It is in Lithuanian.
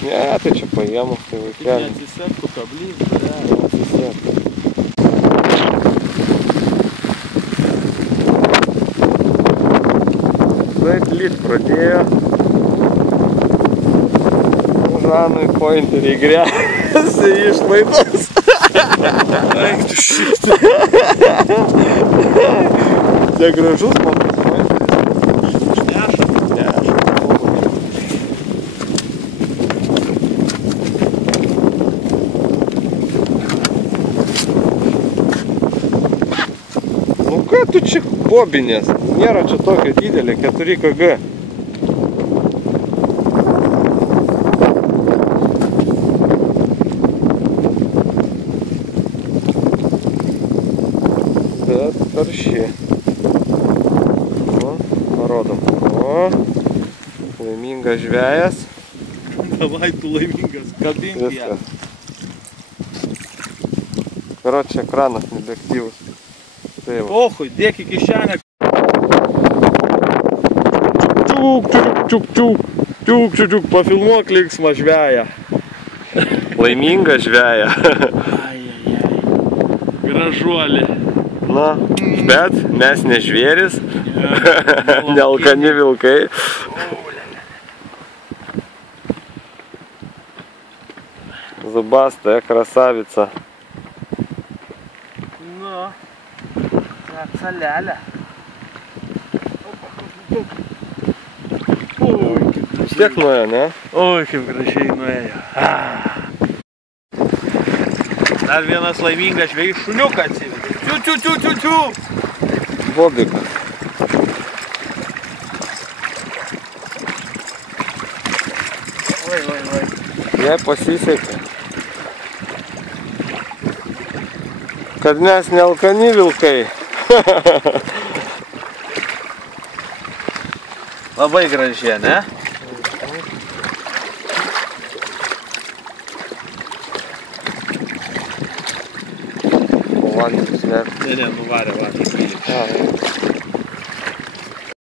Ne, tai čia paėmus, tai vaikelį. Neatsisėtų kablys, Neatsisėtų. Taip, lyt pradėjo. Žanui pointeriai grėsi išlaidos. Eik tu šitą. Čia gražus matas pointeris. Neša. Nu ką tu čia bobinės? Nėra čia tokia didelė, 4 kg. Bet tarši. O, parodom. O, laimingas žvejas. Davai tu laimingas, kabink ją. Viskas. Karočią, ekranas nebeaktyvus. Tai va. Ohui, dėk į kišenę. Čiuk, Pafilmuok linksmą žveją. Laimingą žveją. Gražuolė. Na, bet mes ne žvėris, ne alkani vilkai. Zubastая красавица. Nu, atsalelė. Vis tiek nuėjo, ne? Oi, kaip gražiai nuėjo. Dar vienas laimingas žvejys šuniuką atsivedė. Čiu. Bobikas. Oi. Jai pasisekė. Kad mes ne alkani vilkai. Labai gražiai, ne? Vandenis, ne? Ne, nuvarė.